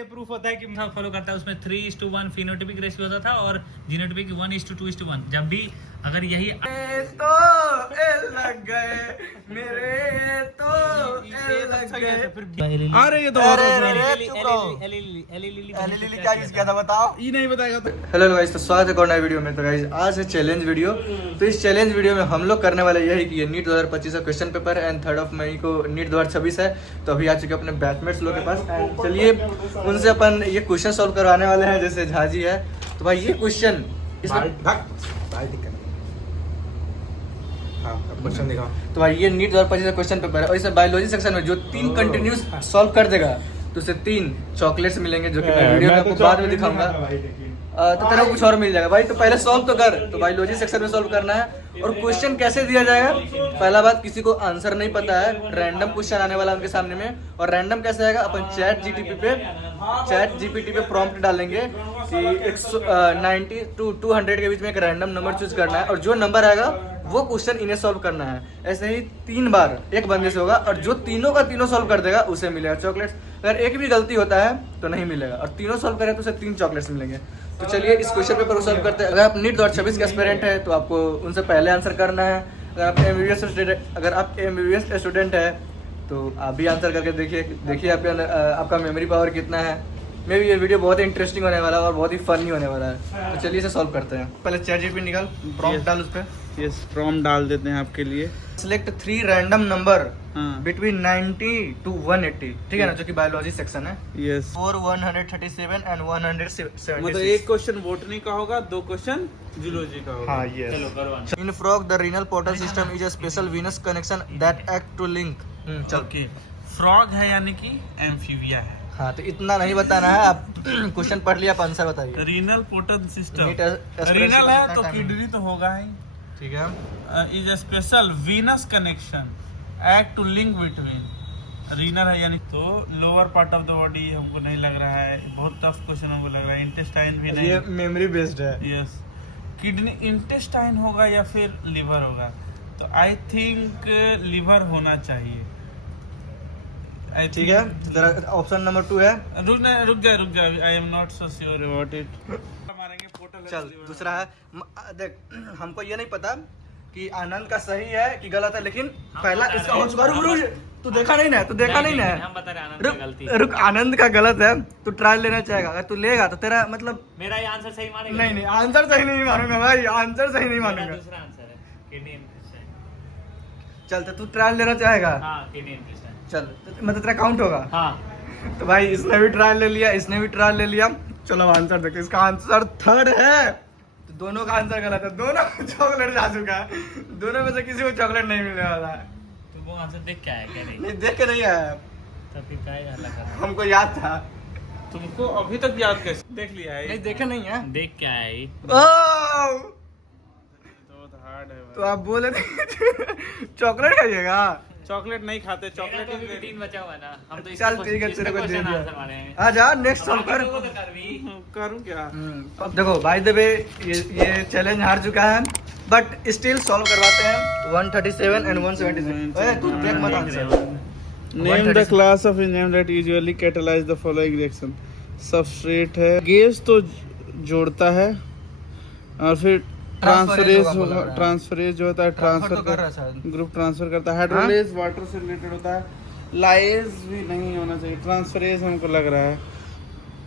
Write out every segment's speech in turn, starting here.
ये प्रूफ होता है कि फॉलो करता है। उसमें 3:1 फिनोटाइपिक रेशियो होता था और जीनोटाइपिक 1:2:1। जब भी अगर यही तो लग गए मेरे तो लग गए। अरे ये तो क्या यूज किया था बताओ? ये नहीं बताएगा तो। हेलो गाइस, तो स्वागत है एक और नए वीडियो में। तो गाइस आज है चैलेंज वीडियो। तो इस चैलेंज वीडियो में हम लोग करने वाले यही कि ये नीट 2025 का क्वेश्चन पेपर है एंड 3 मई को नीट 2026 है। तो अभी आ चुके अपने बैचमेट्स लोग के पास एंड चलिए उनसे अपन ये क्वेश्चन सॉल्व करवाने वाले हैं। जैसे झाजी है तो भाई ये क्वेश्चन क्वेश्चन दिखाओ। तो भाई ये नीट 2025 का क्वेश्चन पेपर है और इसे बायोलॉजी सेक्शन में जो 3 कंटिन्यूस सॉल्व कर देगा तो उसे 3 चॉकलेट्स मिलेंगे, जो कि मैं वीडियो में आपको बाद में दिखाऊंगा। तो तेरा कुछ और मिल जाएगा भाई। तो पहले सॉल्व तो कर। तो बायोलॉजी सेक्शन में सॉल्व करना है। और क्वेश्चन कैसे दिया जाएगा? पहला बात, किसी को आंसर नहीं पता है, रैंडम क्वेश्चन आने वाला उनके सामने में। और रैंडम कैसे आएगा? अपन चैट जीपीटी पे प्रॉम्प्ट डालेंगे कि 90 to 200 के बीच में एक रैंडम नंबर चूज करना है और जो नंबर आएगा वो क्वेश्चन इन्हें सॉल्व करना है। ऐसे ही 3 बार एक बंदे से होगा और जो तीनों का तीनों सॉल्व कर देगा उसे मिलेगा चॉकलेट्स। अगर एक भी गलती होता है तो नहीं मिलेगा और तीनों सॉल्व करें तो उसे 3 चॉकलेट्स मिलेंगे। तो चलिए इस क्वेश्चन पेपर को सॉल्व करते हैं। अगर आप नीट 2026 के एस्पिरेंट है तो आपको उनसे पहले आंसर करना है। अगर आप MBBS स्टूडेंट है तो आप भी आंसर करके देखिए आपका मेमोरी पावर कितना है। मे भी ये वीडियो बहुत ही इंटरेस्टिंग होने वाला है और बहुत ही फनी होने वाला है। तो चलिए इसे सॉल्व करते हैं। पहले चैट जीपीटी निकाल, प्रॉम्प्ट डाल उस पे। यस, प्रॉम्प्ट डाल देते हैं आपके लिए। सिलेक्ट 3 रैंडम नंबर हाँ। बिटवीन 90 to 180, ठीक है ना, जो कि बायोलॉजी सेक्शन है। Yes, 4, 137 and 176। मतलब एक क्वेश्चन बॉटनी का होगा, 2 क्वेश्चन जूलॉजी का होगा। हाँ, यस। चलो करो। In frog the renal portal system is a special venous connection that act to link. चल ओके, फ्रॉग है यानी कि एम्फीबिया है। हाँ, तो इतना नहीं बताना है। आप क्वेश्चन पढ़ लिया, आप आंसर बताइए। Renal portal system, NEET aspirant renal है तो टाइम किडनी तो होगा ही। ठीक है। Is a special venous connection act to link between. Renal है यानी तो lower part of the body हमको नहीं लग रहा है। बहुत टफ क्वेश्चन हमको लग रहा है। इंटेस्टाइन भी नहीं। ये मेमोरी बेस्ड है। यस, किडनी इंटेस्टाइन होगा या फिर लिवर होगा? तो आई थिंक लिवर होना चाहिए। ठीक है, तेरा ऑप्शन नंबर 2 है। रुक जा। I am not so sure about it. मारेंगे पोर्टल। चल दूसरा है। देख, हमको ये नहीं पता कि आनंद का सही है कि गलत है, लेकिन पहला इसका हो चुका। तू देखा नहीं ना? हम बता रहे आनंद का गलती है। रुक, आनंद का गलत है। तू ट्रायल लेना चाहेगा। अगर तू लेगा तो तेरा मतलब मेरा ये आंसर सही मानेगा? नहीं, आंसर सही नहीं मानूंगा भाई, आंसर सही नहीं मेरा मानूंगा। दूसरा आंसर है किडनी इंटेस्टाइन। चल तो तू ट्रायल लेना चाहेगा। हाँ, किडनी इंटेस्टाइन। चल तो मतलब तेरा काउंट होगा। हाँ, तो भाई इसने भी ट्रायल ले लिया, इसने भी ट्रायल ले लिया। चलो अब आंसर देखो। इसका आंसर 3rd है। तो दोनों का आंसर गलत है। दोनों को चॉकलेट जा चुका है। दोनों में से किसी को चॉकलेट नहीं मिलने वाला है। तो वो आंसर देख के आया क्या? नहीं, देख के नहीं आया। तब फिर क्या है लगा? हमको याद था। तुमको अभी तक याद कैसे देख लिया है? नहीं, देखे नहीं है। देख के आया ही। ओह! बहुत हार्ड है तो आप बोले चॉकलेट खाइएगा? चॉकलेट नहीं खाते। चॉकलेट चॉकलेट का रूटीन बचा हुआ ना। हम तो चल ठीक है, तेरे को दे क्वेश्चन दिया। आंसर माने हैं। आ जा, नेक्स्ट सॉल्व कर। वो तो कर भी। करूं क्या? अब देखो बाय द वे ये चैलेंज हार चुका है बट स्टिल सॉल्व करवाते हैं। 137 एंड 176। ओए तू देख मत answer. Name the class of enzyme that usually catalyse the following reaction. Substrate है, गेज तो जोड़ता है और फिर ट्रांसफरेज जो होता है ग्रुप ट्रांसफर करता है। हाइड्रोलेज वाटर से रिलेटेड होता है। लाइज भी नहीं होना चाहिए। ट्रांसफरेज हमको लग रहा है।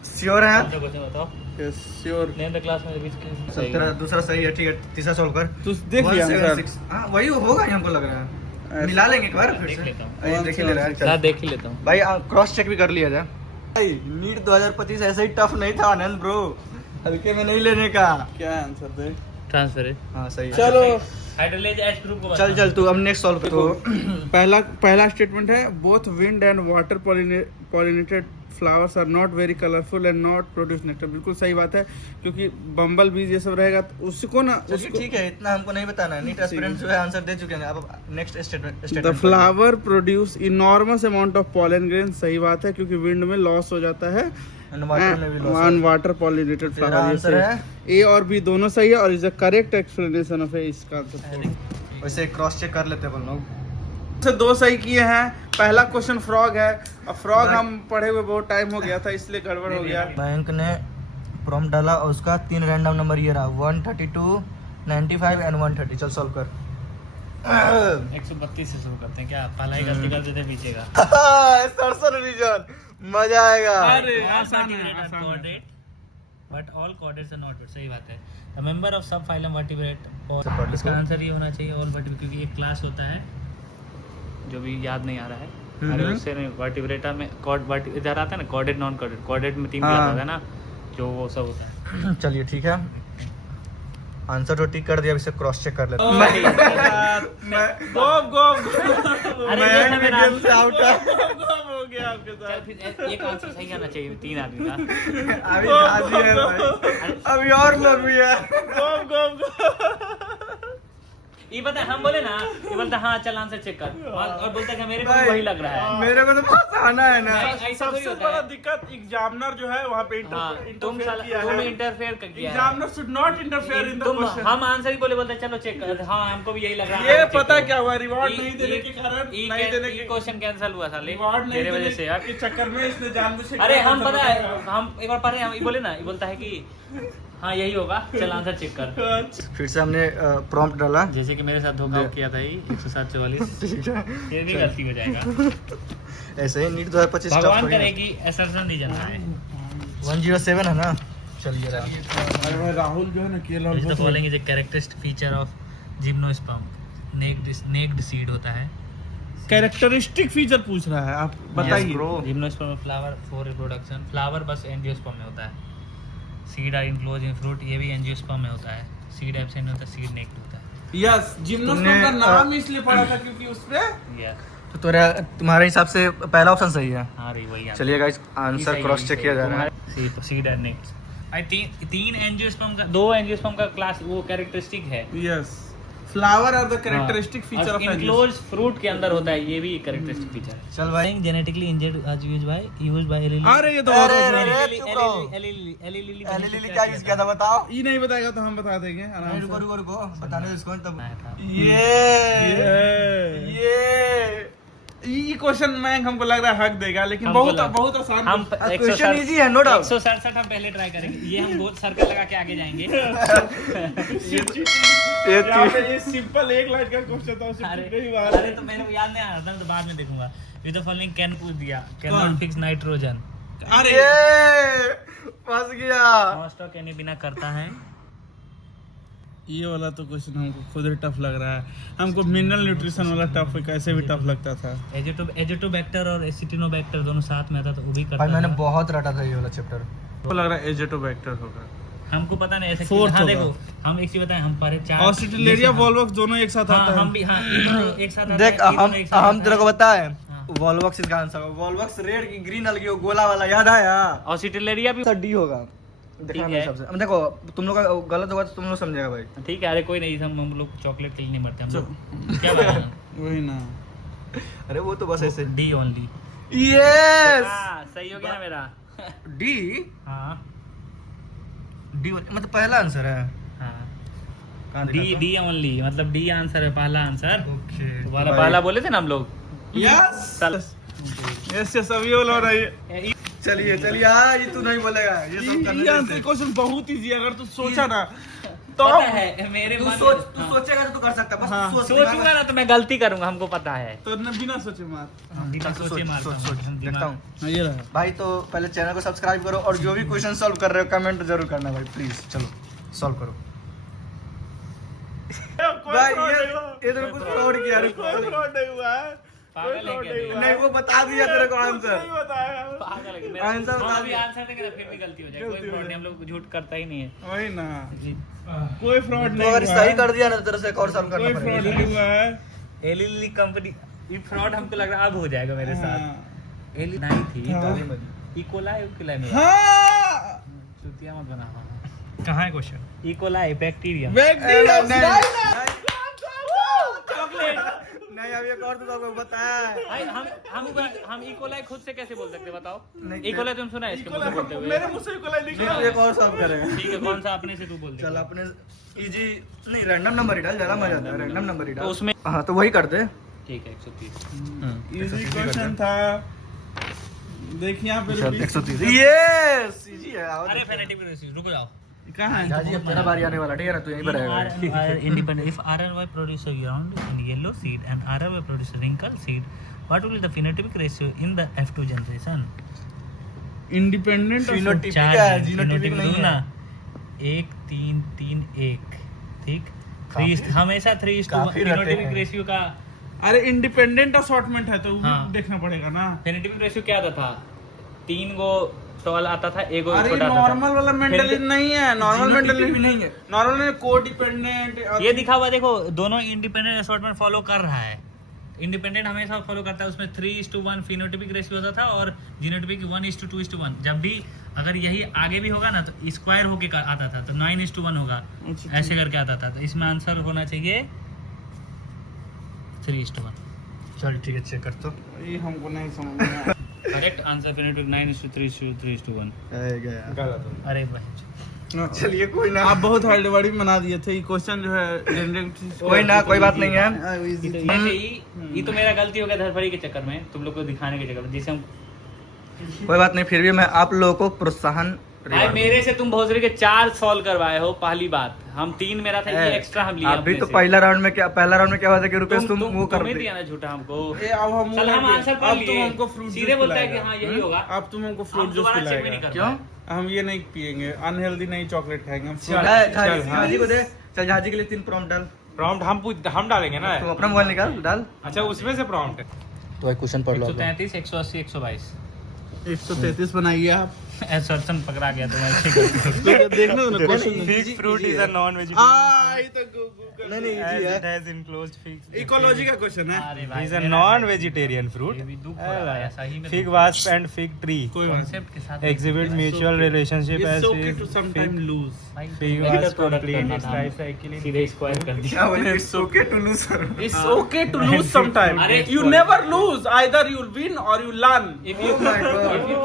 श्योर है? क्वेश्चन बताओ। Yes, sure. Name the class में बीच चल तेरा दूसरा सही है। ठीक है, तीसरा सॉल्व कर। तू देख लिया आंसर? 176। हाँ, वही होगा ही हमको लग रहा है। मिला लेंगे एक बार फिर देख से। लेता हूँ। अरे देख ही ले रहा है। ना चल देख ही लेता हूँ भाई, क्रॉस चेक भी कर लिया जाए। भाई नीट 2025 ऐसे ही टफ नहीं था आनंद ब्रो। हल्के में नहीं लेने का। क्या आंसर दे? ट्रांसफर है। हाँ सही है। चलो हाइड्रोलेज एच ग्रुप को बता। चल तू अब नेक्स्ट सॉल्व कर। तो पहला स्टेटमेंट है both wind and water pollinated flowers are not very colourful and not produce nectar. बिल्कुल सही बात है, क्योंकि बम्बल बीज ये सब रहेगा तो उसको ना उसको ठीक है, इतना हमको नहीं बताना है। नीट एस्पिरेंट्स जो है आंसर दे चुके हैं। अब next statement. The flower produce enormous amount of pollen grain. सही बात है, क्योंकि विंड में लॉस हो जाता है। वाटर में भी loss. Water pollinated flower. Answer है ए और बी दोनों सही है और is the correct explanation of इसका आंसर। वैसे क्रॉस चेक कर लेते हैं अपन लोग। से 2 सही किए हैं। पहला क्वेश्चन फ्रॉग है अब फ्रॉग हम पढ़े हुए बहुत टाइम हो गया था इसलिए गड़बड़ हो गया। बैंक ने प्रॉम्प्ट डाला और उसका 3 रैंडम नंबर ये रहा 132, 95 एंड 130। चल सॉल्व कर। 132 से शुरू करते हैं क्या? पहला ही गलती कर देते पीछे का। सरसर रीजन मजा आएगा। अरे आसान है, आसान है। Coordinate but all coordinates are not good. सही बात है। The member of sub phylum vertebrate, और इसका आंसर ये होना चाहिए ऑल वर्टिब्रेट, क्योंकि एक क्लास होता है जो भी याद नहीं आ रहा है। अरे उससे नहीं, वर्टिब्रेटा में इधर आता है ना कोऑर्डिनेट नॉन कोऑर्डिनेट। कोऑर्डिनेट में 3 क्लास आता है ना, जो वो सब होता है। चलिए ठीक है, आंसर तो ठीक कर दिया, अब इसे क्रॉस चेक कर लेते हैं। अरे ये था मेरा गेम से आउट है। हो गया आपके चल साथ। फिर एक आंसर सही आना चाहिए 3 आदमी का। अभी दादी है भाई, अभी और लोग भी है। ये पता है, हम बोले ना, ये बोलता हाँ चल आंसर चेक कर, और बोलता है मेरे को भी वही लग रहा है। मेरे को तो बहुत आना है ना। ऐसा थोड़ी सबसे होता बड़ा है। दिक्कत एग्जामिनर जो है वहाँ पे हाँ, तुम इंटरफेयर किया तुम है। इंटरफेयर कर किया है। Examiner should not interfere in the तुम क्वेश्चन। हम आंसर ही बोले, बोलते चलो चेक कर। हाँ हमको भी यही लग रहा है। ये हाँ, check पता करो। क्या हुआ, रिवॉर्ड नहीं देने के कारण, नहीं देने के क्वेश्चन कैंसिल हुआ साले रिवॉर्ड नहीं तेरे वजह देने से यार। के चक्कर में इसने जानबूझ के अरे किया हम था, पता है, हम एक बार पढ़े, हम ये बोले ना, ये बोलता है कि हाँ यही होगा, चल आंसर चेक कर। फिर से हमने प्रॉम्प्ट डाला। जैसे कि मेरे साथ धोखा किया था ही 107-44, ठीक है, ये भी गलती हो जाएगा। ऐसे ही नीट 2025 भगवान करे कि असरसन नहीं जाना है। 107 है ना। चलिए अरे भाई राहुल जो है ना केला The following is a characteristic feature of gymnosperm. Naked seed होता है। कैरेक्टरिस्टिक फीचर पूछ रहा है, आप बताइए। जिम्नोस्पर्म में फ्लावर फॉर रिप्रोडक्शन, फ्लावर बस एंजियोस्पर्म में होता है। Seed are enclose in fruit, ये भी एंजियोस्पर्म में होता है। सीड एब्सेंट होता है, सीड नेक्ड होता है। यस, जिम्नोस्पर्म का नाम इसलिए पड़ा था क्योंकि उसपे या तो तुम्हारे हिसाब से पहला ऑप्शन सही है। हाँ रे वही चलिए गाइस, आंसर क्रॉस चेक किया जा रहा है। Seed are necked. आई तीन एंजियोस्पर्म का, 2 एंजियोस्पर्म का क्लास वो कैरेक्टरिस्टिक है। Yes, flower are the characteristic feature of enclose fruit के अंदर होता है, ये भी कैरेक्टरिस्टिक फीचर है। चल भाई, जेनेटिकली इंजर्ड आज यूज्ड बाय एली। अरे ये तो एली क्या यूज किया था बताओ। ये नहीं बताएगा तो हम बता देंगे आराम रुको से। रुको रुको, बताने दो इसको तब। ये ये क्वेश्चन मैं हमको लग रहा है हक देगा, लेकिन हमको बहुत लग- बहुत आसान हम क्वेश्चन इजी है, नो डाउट। 167 हम पहले ट्राई करेंगे। ये हम बहुत सर्कल लगा के आगे जाएंगे। यहाँ पे ये सिंपल 1 लाइन का क्वेश्चन था, उससे अरे नहीं बात अरे तो मेरे को याद नहीं आ रहा था, तो बाद में देखूंगा। विद द फॉलोइंग कैन पूछ दिया, कैन कौन? Not fix nitrogen. अरे ये फंस गया। मॉस्टॉक एनी बिना करता है। ये वाला तो क्वेश्चन हमको खुद ही टफ लग रहा है। हमको मिनरल न्यूट्रिशन वाला टफ कैसे भी टफ लगता था। एजिटोबैक्टर और एसिटिनोबैक्टर दोनों साथ में आता, तो वो भी करता भाई मैंने था। बहुत रटा था ये वाला चैप्टर। हमको लग रहा है एजेटोबैक्टर होगा। हमको पता नहीं ऐसे। Fourth हाँ होगा। देखो, हम एक चीज बताएं, हम पढ़े 4 ऑस्ट्रेलिया वॉल्वॉक्स दोनों एक साथ हाँ, आता हम है। भी हाँ ये दोनों एक साथ आता देख है, ये दोनों एक साथ हम आता तेरे को है। बता है, हाँ। वॉल्वॉक्स इसका आंसर होगा। वॉल्वॉक्स रेड की ग्रीन अलग वो गोला वाला याद आया। ऑस्ट्रेलिया भी सर डी होगा। देखना मेरे हिसाब से। अब देखो तुम लोग का गलत होगा तो तुम लोग समझेगा भाई। ठीक है। अरे कोई नहीं, हम लोग चॉकलेट के लिए नहीं मरते हम लोग। क्या बात है? वही ना। अरे वो तो बस ऐसे। D only. यस, सही हो गया मेरा। डी हाँ डी मतलब पहला आंसर है। हाँ कहाँ डी दिखा डी ओनली, मतलब डी आंसर है, पहला आंसर। था? ओके तुम्हारा पहला बोले थे ना हम लोग। यस चल यस यस, अभी वो लग रहा है। चलिए चलिए, हाँ ये तू नहीं बोलेगा, ये सब करने ये आंसर दे। क्वेश्चन बहुत इजी है, अगर तू सोचा ना तो पता है मेरे तू मन सोच, में- तू हाँ। सोचेगा तो तू कर सकता है, बस हाँ। तू सोच। सोचूंगा ना तो मैं गलती करूंगा, हमको पता है। तो बिना सोचे मार। दिमाग सोच, सोचे मारता सोच, हूँ। सोच, हम देखता दिमाग- हूँ। हाँ, ये रहा। भाई तो पहले चैनल को सब्सक्राइब करो और जो भी क्वेश्चन सॉल्व कर रहे हो कमेंट जरूर करना भाई, प्लीज। चलो सॉल्व करो भाई। ये तो कुछ फ्रॉड किया रे। कोई फ्रॉड नहीं हुआ है। पागल है क्या ये? नहीं वो बता दिया तेरे को नहीं आंसर। बताया। पागल है कि मेरा- आंसर बता हम अभी दिया। आंसर देंगे ना फिर भी गलती हो जाएगी। कोई गलती हो फ्रॉड नहीं, हम लोग झूठ करता ही नहीं है। वही ना, जी। कोई फ्रॉड तो नहीं अगर हुआ सही है। कर दिया ना तो तेरे से एक और सॉल्व करना कोई फ्रॉड पड़ेगा। नहीं हुआ है। एली कंपनी, ये फ्रॉड हमको लग रहा है अब हो जाएगा मेरे साथ। हाँ। एली नहीं थी, हाँ। इकोलाई उकोलाई में हाँ। चुतिया मत बना। कहाँ है क्वेश्चन? E coli bacteria. बैक्टीरिया नहीं अब एक और तो आपको बताया है। भाई हम इकोलाई खुद से कैसे बोल सकते हैं बताओ? नहीं, इकोलाई तुम सुना है इसके मुंह से बोलते हुए? मेरे मुंह से कोलाई निकला। एक और सॉल्व करेंगे। ठीक है, कौन सा अपने से तू बोल दे। चल अपने इजी नहीं, रैंडम नंबर ही डाल, ज्यादा मजा आता है। रैंडम नंबर ही तो डाल उसमें हाँ तो वही कर दे। ठीक है 130। इजी क्वेश्चन था। देखिए यहाँ पे 130 यस इजी है आओ अरे फेनेटिक रेशियो रुको जाओ कहाँ है? झाजी अब तेरा बारी आने वाला ठीक है ना तू यहीं पर रहेगा independent if RRY produce a round and yellow seed and RRY produce a wrinkled seed, what will be the phenotypic ratio in the F2 generation? Independent Phenotypic चार है, है, genotypic phenotypic नहीं दूंगा है। ना 1 3 3 1 ठीक काफी- 3 हमेशा 3 काफी रहते phenotypic हैं। ratio का अरे इंडिपेंडेंट असॉर्टमेंट है तो वो हाँ। भी देखना पड़ेगा ना। phenotypic ratio क्या आता था 3 गो टॉल आता था 1 गो अरे छोटा आता था नॉर्मल वाला मेंटलिज्म नहीं है, नॉर्मल Genotypic मेंटलिज्म भी नहीं है। नॉर्मल में को डिपेंडेंट ये दिखा हुआ देखो दोनों इंडिपेंडेंट असॉर्टमेंट फॉलो कर रहा है इंडिपेंडेंट हमेशा फॉलो करता है उसमें 3:1 फिनोटिपिक रेशियो होता था और जीनोटिपिक 1:2:1 जब भी अगर यही आगे भी होगा ना तो स्क्वायर होके आता था तो 9:1 होगा अच्छा, ऐसे करके आता था तो इसमें आंसर होना चाहिए 3:1 चल ठीक है चेक कर तो ये हमको नहीं समझ में आया। करेक्ट आंसर फिनोटिपिक 9:3:1 गया अरे भाई चलिए कोई ना आप बहुत हड़बड़ी बना दिए थे। ये क्वेश्चन जो है जनरेट कोई ना कोई बात नहीं है ये तो मेरा गलती हो गया धरफड़ी के चक्कर में तुम लोग को दिखाने के चक्कर में जिसे हम कोई बात नहीं फिर भी मैं आप लोगों को प्रोत्साहन भाई मेरे से तुम भोसड़ी के 4 सॉल्व करवाए हो पहली बात हम 3 मेरा था ये एक्स्ट्रा हम लिया अभी अपने तो से। पहला राउंड में क्या हुआ था कि रुपए तुम वो कर तुम्हें दे दिया ना झूठा हमको अब हम चल हम आंसर पढ़ अब लिए तुम हमको फ्रूट सीधे बोलता है कि हाँ यही होगा अब तुम हमको फ्रूट हम जूस दोबारा चेक भी नहीं पिलाएगा। कर क्यों पाए। हम ये नहीं पियेंगे, अनहेल्दी नहीं चॉकलेट खाएंगे हम fruit- चल, चल, हाँ। झाजी को दे चल झाजी के लिए 3 प्रॉम्प्ट डाल प्रॉम्प्ट हम डालेंगे ना। तुम अपना मोबाइल निकाल डाल अच्छा उसमें से प्रॉम्प्ट तो एक क्वेश्चन पढ़ लो 133 180 122 133 बनाइए आप। एसर्शन पकड़ा गया तो मैं ऐसे करता हूँ। तो देखने दो ना question. Fig fruit is a non vegetarian ये तो गूगल नहीं नहीं इजी है it has enclosed fig ecology का क्वेश्चन है। अरे भाई इज अ मेरा- नॉन वेजिटेरियन फ्रूट ये भी दुख हो रहा है, सही में फिग दुख। वास्प एंड फिग ट्री कोई बात Concept के साथ exhibit mutual relationship as It's okay to is sometime lose. भाई, fig editor was product complete करना its था। life cycle in सीधे स्क्वायर कर दिया क्या बोले it's okay to lose It's okay to lose sometime. अरे, You never lose. Either you'll win or you learn. If you- Oh my God. if you-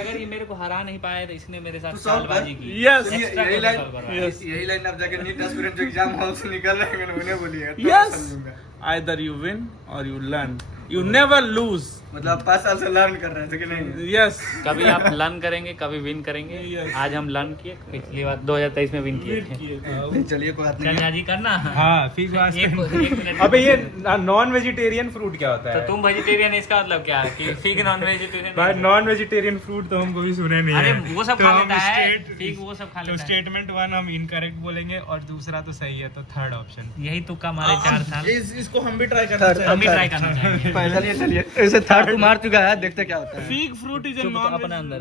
अगर ये मेरे को हरा नहीं पाया तो इसने मेरे साथ तू solve चालबाजी कर। की Yes. Extra यही क्वेश्चन लाइन solve करवाया। यही लाइन आप जाके नीट एस्पिरेंट जो एग्जाम हॉल से निकल रहे हैं मैंने उन्हें बोली है तब Yes. समझूंगा। Either you win or you learn. You never lose. मतलब आप 5 साल से लर्न कर रहे थे कि नहीं Yes. कभी आप लर्न करेंगे कभी विन करेंगे Yes. आज हम लर्न किए पिछली बार 2023 में विन किए थे नहीं, चलिए कोई बात नहीं चल है जी करना हाँ फिग एक वास्प मिनट अबे ये नॉन वेजिटेरियन फ्रूट क्या होता तो है? तुम वेजिटेरियन इसका मतलब क्या है कि फिग नॉन वेजिटेरियन भाई नॉन वेजिटेरियन फ्रूट तो हम कभी सुने नहीं अरे है। वो सब तो खा हम लेता है straight- फिग वो सब खा तो लेता है स्टेटमेंट 1 हम इनकरेक्ट बोलेंगे और दूसरा तो सही है तो थर्ड ऑप्शन। यही तुक्का मारे 4 साल इसको हम भी ट्राई करना Third. चाहेंगे। हम भी ट्राई करना चाहेंगे चलिए चलिए ऐसे थर्ड को मार चुका है देखते क्या होता है Fig fruit is a चुप तो non अपने अंदर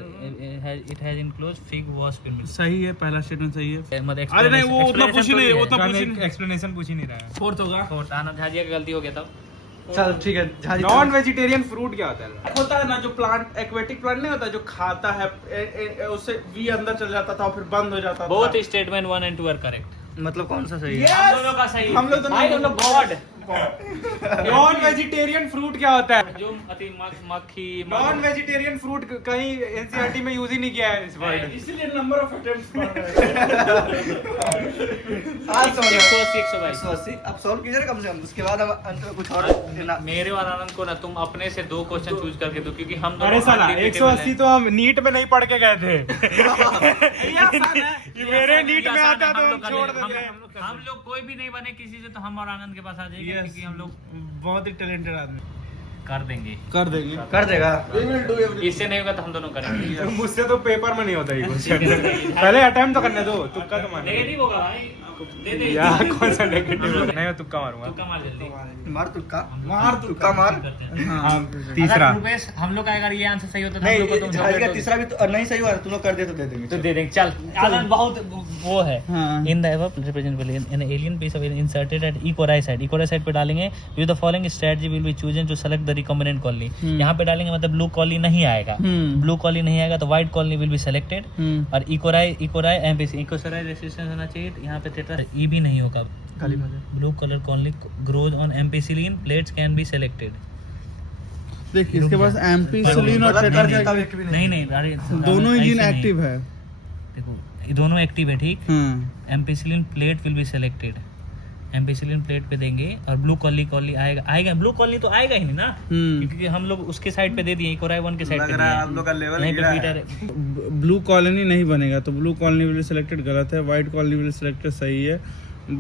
it has enclose fig wasp in सही है, पहला स्टेटमेंट सही है। मतलब अरे नहीं, वो उतना पूछ ही नहीं, वो उतना पूछ ही नहीं। एक्सप्लेनेशन पूछ ही नहीं रहा है। फोर्थ होगा। फोर्थ आनंद झाजिया की गलती हो गया तब चल ठीक है झाजी नॉन वेजिटेरियन फ्रूट क्या होता है? होता है ना जो प्लांट एक्वेटिक प्लांट नहीं होता जो खाता है उससे वी अंदर चल जाता था और फिर बंद हो जाता था। Both statement 1 and 2 are correct मतलब कौन सा सही है Yes! हम दोनों का सही हम लोग तो भाई नहीं- हम लोग गॉड नॉन वेजिटेरियन फ्रूट क्या होता है? जो अति मक्खी नॉन वेजिटेरियन फ्रूट कहीं एनसीईआरटी में यूज ही नहीं किया है इस वर्ड। इसीलिए नंबर ऑफ अटेम्प्ट्स बढ़ रहे हैं। आज समझ आया। 180 122 180 आप सॉल्व कीजिए ना कम से कम उसके बाद हम अंत में कुछ और लेना मेरे और आनंद को ना तुम अपने से 2 क्वेश्चन चूज करके दो क्योंकि हम अरे साला unrepeatable 180 हैं। तो हम नीट में नहीं पढ़ के गए थे। ये आसान है। ये मेरे नीट में आसान है, आता तो हम हम लोग कर छोड़ लेंगे। देते। हम लोग कोई भी नहीं बने किसी से तो हम और आनंद के पास आ जाएंगे Yes. क्योंकि हम लोग बहुत ही टैलेंटेड आदमी कर देंगे कर देंगे। कर देगा इससे नहीं होगा तो हम दोनों करेंगे मुझसे तो पेपर में नहीं होता ये ठीक है, क्वेश्चन। ठीक है। पहले अटेम्प्ट तो करने दो, तुक्का तो मारने नेगेटिव होगा भाई दे दे यार कौन सा नेगेटिव नहीं मैं तुक्का मारूंगा। तुक्का मार जल्दी मार तुक्का मार तुक्का मार करते हैं। हाँ तीसरा अगर रुपेश हम लोग का अगर ये आंसर सही होता तो हम नहीं लोग को तुम झाजी chocolate का दोगे। तीसरा भी तो नहीं सही हुआ तुम लोग कर दे तो दे देंगे तो दे देंगे चल आनंद बहुत वो है हाँ। In the above representable an alien piece of inserted at इक्वराई साइड पे डालेंगे use the following strategy will be chosen to select the recombinant colony यहाँ पे डालेंगे मतलब ब्लू कॉलोनी नहीं आएगा ब्लू कॉलोनी नहीं आएगा तो white colony will be selected और इक्वराई एमपीसी इक्वराई रेसिस्टेंस होना चाहिए यहाँ पे थीटा ई भी नहीं होगा खाली मजे blue colour colony grows on ampicillin plates can be selected देखिए इसके पास एम्पिसिलिन और गलत कर दिया टेट्रा तब एक भी नहीं नहीं अरे दोनों ही जीन ऐसे नहीं। एक्टिव है। देखो ये दोनों एक्टिव है ठीक हाँ। Ampicillin plate will be selected ampicillin plate पे देंगे और ब्लू कॉलोनी आएगा ब्लू कॉलोनी तो आएगा ही नहीं ना, क्योंकि हम लोग उसके साइड पे दे दिए, कोराई 1 के साइड पे दिए। आप लोग का लेवल यहीं पे गिरा पीटर है। ब्लू कॉलोनी नहीं बनेगा, तो ब्लू कॉलोनी विल सिलेक्टेड गलत है, व्हाइट कॉलोनी विल सिलेक्टेड सही है।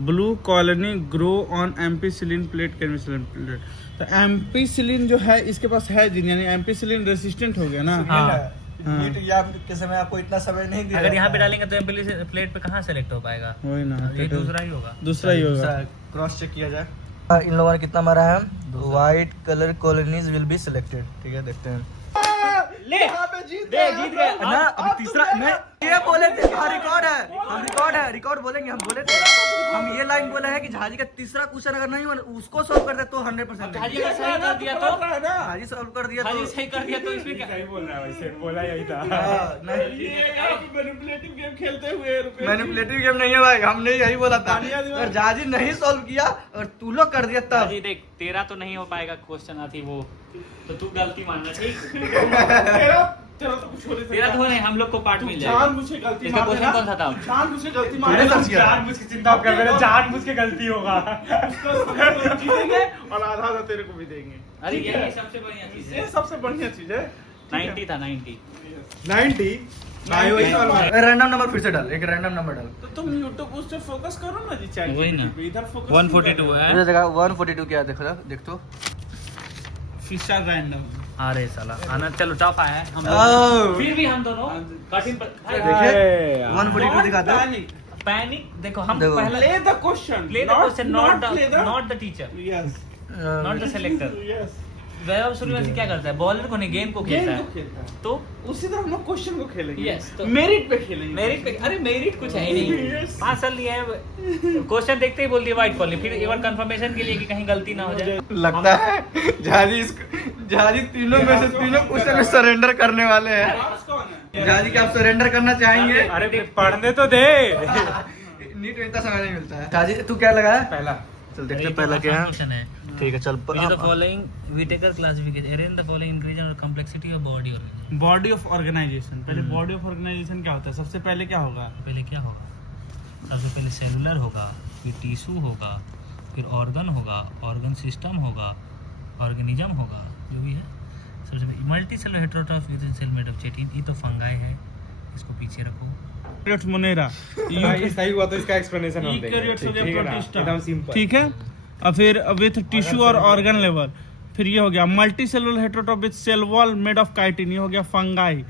Blue colony grow on ampicillin plate can be selected plate. तो एम्पिसिलिन जो है इसके पास है जिन, यानी एम्पिसिलिन रेसिस्टेंट हो गया ना। हाँ। नीट या के समय आपको इतना समय नहीं दिया। अगर यहाँ पे डालेंगे तो एम्पिसिलिन प्लेट पे कहाँ सेलेक्ट हो पाएगा, वही ना, ये दूसरा ही होगा। दूसरा ही होगा। क्रॉस चेक किया जाए। इन लोगों ने कितना मारा है? White colour colonies will be selected. ठीक है, देखते हैं। जीत गए ना अब तीसरा मैं ये बोले थे, रिकॉर्ड है, हम रिकॉर्ड बोलेंगे, हम बोले थे, हम ये लाइन बोले है कि झाजी का तीसरा क्वेश्चन अगर नहीं बना उसको सॉल्व कर दे तो 100% हाजी अगर सही कर दिया तो हाजी सॉल्व कर दिया हाजी तो सही कर दिया तो इसमें क्या सही बोल रहा है वैसे, बोला यही था। मैनिपुलेटिव गेम खेलते हुए मैनिपुलेटिव गेम नहीं है भाई, हमने यही बोला था। अगर झाजी नहीं सॉल्व किया और तू लोग कर दिया तब हाजी देख, तेरा तो नहीं हो पाएगा क्वेश्चन आती वो, तो तू गलती मानना ठीक। तेरा तो कुछ हो नहीं तेरा तो नहीं, हम लोग को पार्ट मिल जाएगा। जानबूझ के गलती इसका मार क्वेश्चन कौन सा था? जानबूझ के गलती तूने मार सच किया। जानबूझ के चिंता कर रहे हैं, जानबूझ के गलती होगा। जीतेंगे और आधा तेरे को भी देंगे। अरे यही सबसे बढ़िया चीज ये है। सबसे बढ़िया चीज है। 90 था 90। 90 भाई वही सवाल मार। रैंडम नंबर फिर से डाल, एक रैंडम नंबर डाल। तो तुम YouTube उस पे फोकस करो ना जी, चाहिए वही ना। इधर फोकस 142 है। मुझे लगा 142 क्या देखो देख तो। Fisher random. अरे साला आना, चलो टफ आया है हम ओह। लोग, फिर भी हम दोनों कठिन देखिए 142 दिखाते हैं। पैनिक। देखो हम देखो। पहला play the question, play the question, not the teacher, yes not the selector. Yes Vaibhav Suryavanshi क्या करता है? बॉलर को नहीं, गेंद को खेलता है। खेलता है। तो उसी तरह हम लोग क्वेश्चन को खेलेंगे। Yes, तो- मेरिट पे खेलेंगे। मेरिट पे, अरे मेरिट कुछ है ही नहीं। Yes. 5 साल लिए है, क्वेश्चन देखते ही बोल दिया व्हाइट कॉलोनी, फिर एक बार कंफर्मेशन के लिए कि कहीं गलती ना हो जाए। लगता है झाजी तीनों में से तीनों क्वेश्चन में सरेंडर करने वाले हैं। पास कौन है? झाजी क्या आप सरेंडर करना चाहेंगे? अरे पढ़ने तो दे। नीट में इतना समय नहीं मिलता है। झाजी तू क्या लगाया? पहला चल देखते हैं पहला क्या है। क्वेश्चन है। ठीक है चल। The following Whittaker classification, arrange the following increase और complexity of body organisation. Body of organisation. पहले बॉडी ऑफ ऑर्गेनाइजेशन क्या होता है? सबसे पहले क्या होगा? पहले क्या होगा? सबसे पहले सेलुलर होगा, फिर टिश्यू होगा, फिर ऑर्गन होगा, ऑर्गन सिस्टम होगा, ऑर्गेनिज्म होगा, जो भी है। सबसे पहले multi cellular heterotroph with cell made of chitin, ये तो फंगाई है, इसको पीछे रखो। मोनेरा। भाई सही हुआ तो इसका एक्सप्लेनेशन हम देंगे। यूकैरियोट्स हो गया, ठीक है ना? प्रोटिस्टा। एकदम सिंपल। ठीक है, और फिर विथ टिश्यू और ऑर्गन लेवल। फिर ये हो गया multi cellular heterotroph with cell wall made of chitin, ये हो गया फंगाई।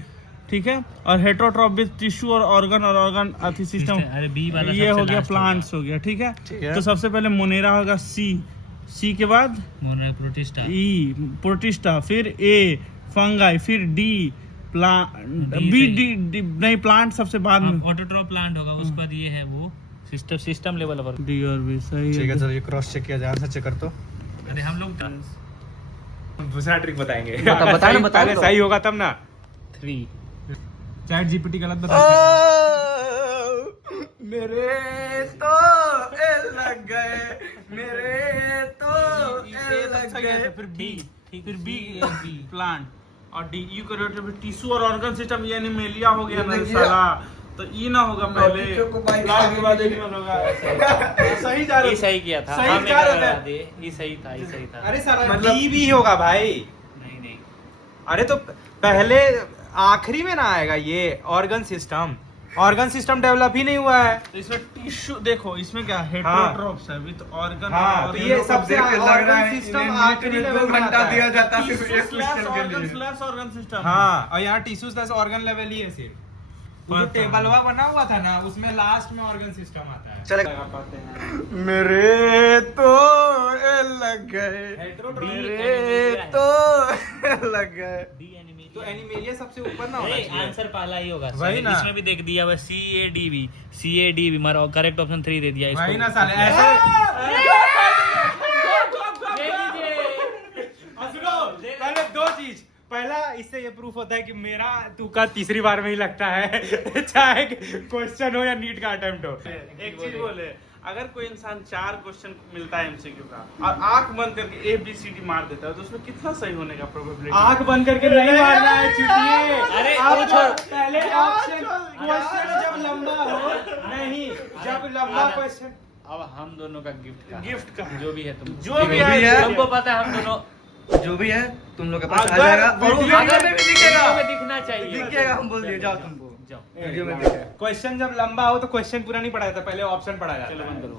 ठीक है, और हेटेरोट्रॉफ विथ टिश्यू और ऑर्गन अथी सिस्टम, अरे बी वाला ये सबसे हो गया last प्लांट्स हो गया। ठीक ठीक है, है। तो सबसे पहले मोनेरा होगा सी के बाद मोनरा प्रोटिस्टा, ई प्रोटिस्टा, फिर ए फंगाई, फिर डी बी डी नहीं, प्लांट सबसे बाद में। ऑटोट्रॉफ प्लांट होगा, उसके बाद ये है वो सिस्टम लेवल पर। डी और बी सही ठीक है है। चल ये क्रॉस चेक किया जाए, आंसर चेक कर तो। अरे हम लोग दूसरा ट्रिक बताएंगे। बता ना, बता पहले दो। सही होगा तब ना। 3 चैट जीपीटी गलत बता। मेरे तो ए लग गए, मेरे तो ए लग गए। फिर बी, ठीक, फिर बी बी प्लांट, और डी यूकैरियोट टिश्यू और ऑर्गन सिस्टम, ये एनिमेलिया हो गया ना देखिए। साला। तो ई ना होगा पहले, लॉजिक को बाइक लास्ट के बाद एनिमल होगा। सही जा रहे ये हो। सही किया था, सही हम जा रहे एक थे। लगा दिए, ये सही था, ये सही था। अरे सारा मतलब- डी भी होगा भाई। नहीं अरे तो पहले आखिरी में ना आएगा ये ऑर्गन सिस्टम डेवलप ही नहीं हुआ है। तो इसमें टिश्यू देखो, इसमें क्या हेटेरोट्रॉप्स है विद ऑर्गन। हाँ, तो ये सबसे देख के लग रहा है ऑर्गन सिस्टम इन्हें आखिरी नीट में लेवल 2 में घंटा आता है। दिया जाता सिर्फ एक क्वेश्चन के ऑर्गन लिए। Slash organ system. हाँ, और यहाँ टिश्यू स्लैश ऑर्गन लेवल ही है सिर्फ। वो जो पता टेबलवा बना हुआ था ना, उसमें लास्ट में ऑर्गन सिस्टम आता है। चल लगा पाते हैं। मेरे तो ए लग गए, नहीं। मेरे तो ए लग गए। डी एनिमी तो एनिमेलिया सबसे ऊपर ना होना चाहिए। आंसर पहला ही होगा। वही ना। इसमें भी देख दिया हुआ CADB मारा, करेक्ट ऑप्शन 3 दे दिया इसको। वही ना साले ऐसे। पहले 2 चीज, पहला इससे ये प्रूफ होता है कि मेरा तुक्का तीसरी बार में ही लगता है, चाहे क्वेश्चन हो या नीट का अटेम्प्ट हो। एक चीज बोले, अगर कोई इंसान 4 क्वेश्चन मिलता है एमसीक्यू का और आंख बंद करके ABCD मार देता है, तो उसमें कितना सही होने का प्रोबेबिलिटी? आंख बंद करके नहीं मारना है, चुटिए। अरे आप वो छोड़। पहले ऑप्शन क्वेश्चन जब लंबा हो, नहीं जब लंबा क्वेश्चन। अब हम दोनों का गिफ्ट का गिफ्ट का जो भी है तुम जो भी है, है हमको पता है हम दोनों जो भी है तुम लोग के पास आ अगर जाएगा और वो वीडियो वीडियो में भी दिखेगा, में दिखना चाहिए दिखेगा, हम बोल दिए, जाओ तुमको जाओ वीडियो में दिखेगा। क्वेश्चन जब लंबा हो तो क्वेश्चन पूरा नहीं पढ़ा जाता, पहले ऑप्शन पढ़ा जाता है। बंद करो।